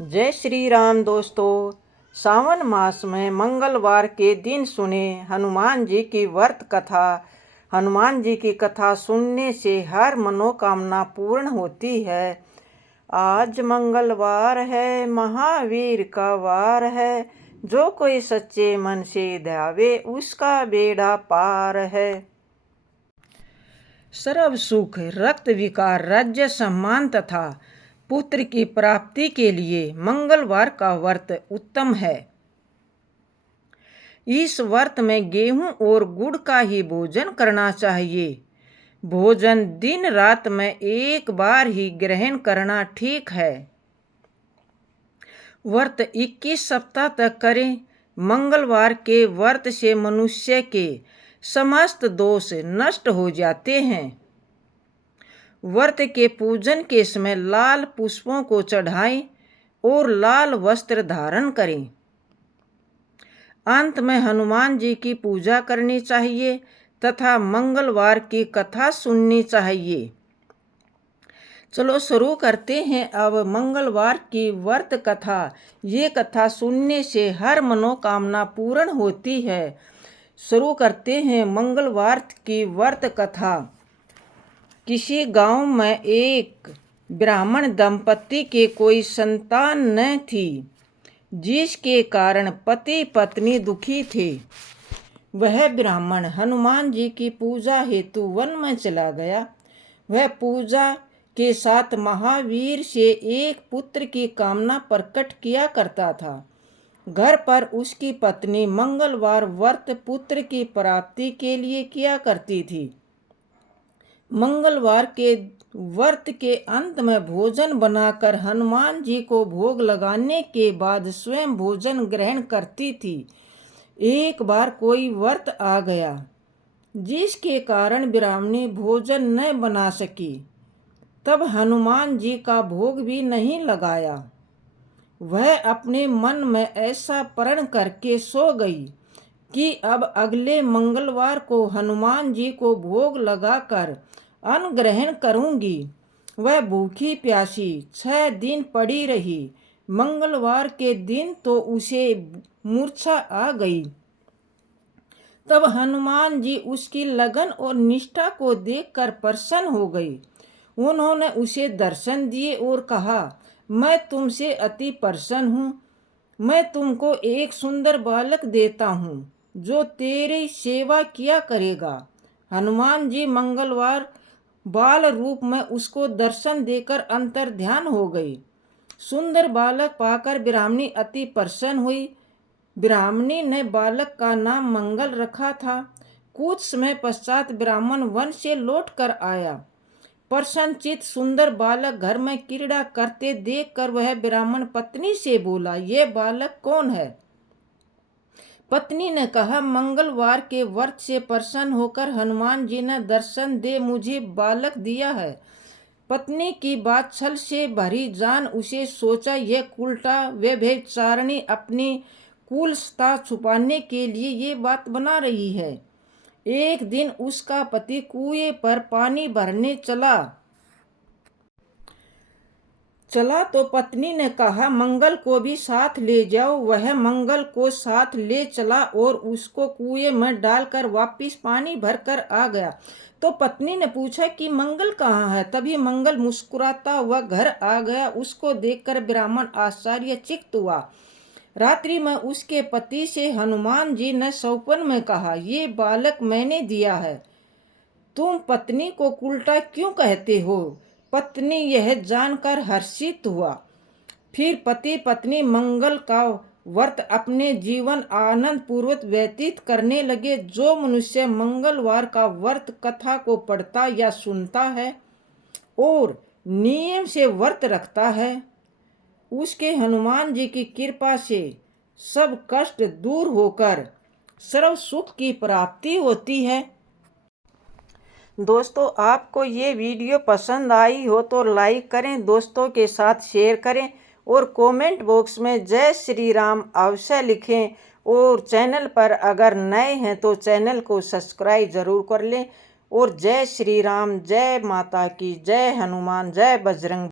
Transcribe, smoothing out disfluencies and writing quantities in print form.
जय श्री राम दोस्तों। सावन मास में मंगलवार के दिन सुने हनुमान जी की व्रत कथा। हनुमान जी की कथा सुनने से हर मनोकामना पूर्ण होती है। आज मंगलवार है, महावीर का वार है। जो कोई सच्चे मन से ध्यावे उसका बेड़ा पार है। सर्व सुख, रक्त विकार, राज्य सम्मान तथा पुत्र की प्राप्ति के लिए मंगलवार का व्रत उत्तम है। इस व्रत में गेहूं और गुड़ का ही भोजन करना चाहिए। भोजन दिन रात में एक बार ही ग्रहण करना ठीक है। व्रत 21 सप्ताह तक करें। मंगलवार के व्रत से मनुष्य के समस्त दोष नष्ट हो जाते हैं। व्रत के पूजन के समय लाल पुष्पों को चढ़ाएं और लाल वस्त्र धारण करें। अंत में हनुमान जी की पूजा करनी चाहिए तथा मंगलवार की कथा सुननी चाहिए। चलो शुरू करते हैं अब मंगलवार की व्रत कथा। ये कथा सुनने से हर मनोकामना पूर्ण होती है। शुरू करते हैं मंगलवार की व्रत कथा। किसी गांव में एक ब्राह्मण दंपति के कोई संतान न थी, जिसके कारण पति पत्नी दुखी थे। वह ब्राह्मण हनुमान जी की पूजा हेतु वन में चला गया। वह पूजा के साथ महावीर से एक पुत्र की कामना प्रकट किया करता था। घर पर उसकी पत्नी मंगलवार व्रत पुत्र की प्राप्ति के लिए किया करती थी। मंगलवार के व्रत के अंत में भोजन बनाकर हनुमान जी को भोग लगाने के बाद स्वयं भोजन ग्रहण करती थी। एक बार कोई व्रत आ गया, जिसके कारण ब्राह्मणी भोजन न बना सकी। तब हनुमान जी का भोग भी नहीं लगाया। वह अपने मन में ऐसा प्रण करके सो गई कि अब अगले मंगलवार को हनुमान जी को भोग लगाकर अन्न ग्रहण करूंगी। वह भूखी प्यासी 6 दिन पड़ी रही। मंगलवार के दिन तो उसे मूर्छा आ गई। तब हनुमान जी उसकी लगन और निष्ठा को देखकर प्रसन्न हो गई। उन्होंने उसे दर्शन दिए और कहा, मैं तुमसे अति प्रसन्न हूँ। मैं तुमको एक सुंदर बालक देता हूँ जो तेरी सेवा किया करेगा। हनुमान जी मंगलवार बाल रूप में उसको दर्शन देकर अंतर ध्यान हो गई। सुंदर बालक पाकर ब्राह्मणी अति प्रसन्न हुई। ब्राह्मणी ने बालक का नाम मंगल रखा था। कुछ समय पश्चात ब्राह्मण वन से लौट कर आया। प्रसन्नचित सुंदर बालक घर में क्रीड़ा करते देखकर वह ब्राह्मण पत्नी से बोला, ये बालक कौन है? पत्नी ने कहा, मंगलवार के व्रत से प्रसन्न होकर हनुमान जी ने दर्शन दे मुझे बालक दिया है। पत्नी की बात छल से भरी जान उसे सोचा, यह उल्टा व्यभिचारिणी अपनी कुलस्ता छुपाने के लिए ये बात बना रही है। एक दिन उसका पति कुएं पर पानी भरने चला तो पत्नी ने कहा, मंगल को भी साथ ले जाओ। वह मंगल को साथ ले चला और उसको कुएं में डालकर वापिस पानी भरकर आ गया। तो पत्नी ने पूछा कि मंगल कहाँ है? तभी मंगल मुस्कुराता हुआ घर आ गया। उसको देखकर ब्राह्मण आश्चर्यचकित हुआ। रात्रि में उसके पति से हनुमान जी ने स्वप्न में कहा, ये बालक मैंने दिया है। तुम पत्नी को उल्टा क्यों कहते हो? पत्नी यह जानकर हर्षित हुआ। फिर पति पत्नी मंगल का व्रत अपने जीवन आनंद पूर्वक व्यतीत करने लगे। जो मनुष्य मंगलवार का व्रत कथा को पढ़ता या सुनता है और नियम से व्रत रखता है, उसके हनुमान जी की कृपा से सब कष्ट दूर होकर सर्व सुख की प्राप्ति होती है। दोस्तों, आपको ये वीडियो पसंद आई हो तो लाइक करें, दोस्तों के साथ शेयर करें और कमेंट बॉक्स में जय श्री राम अवश्य लिखें। और चैनल पर अगर नए हैं तो चैनल को सब्सक्राइब ज़रूर कर लें। और जय श्री राम, जय माता की, जय हनुमान, जय बजरंग।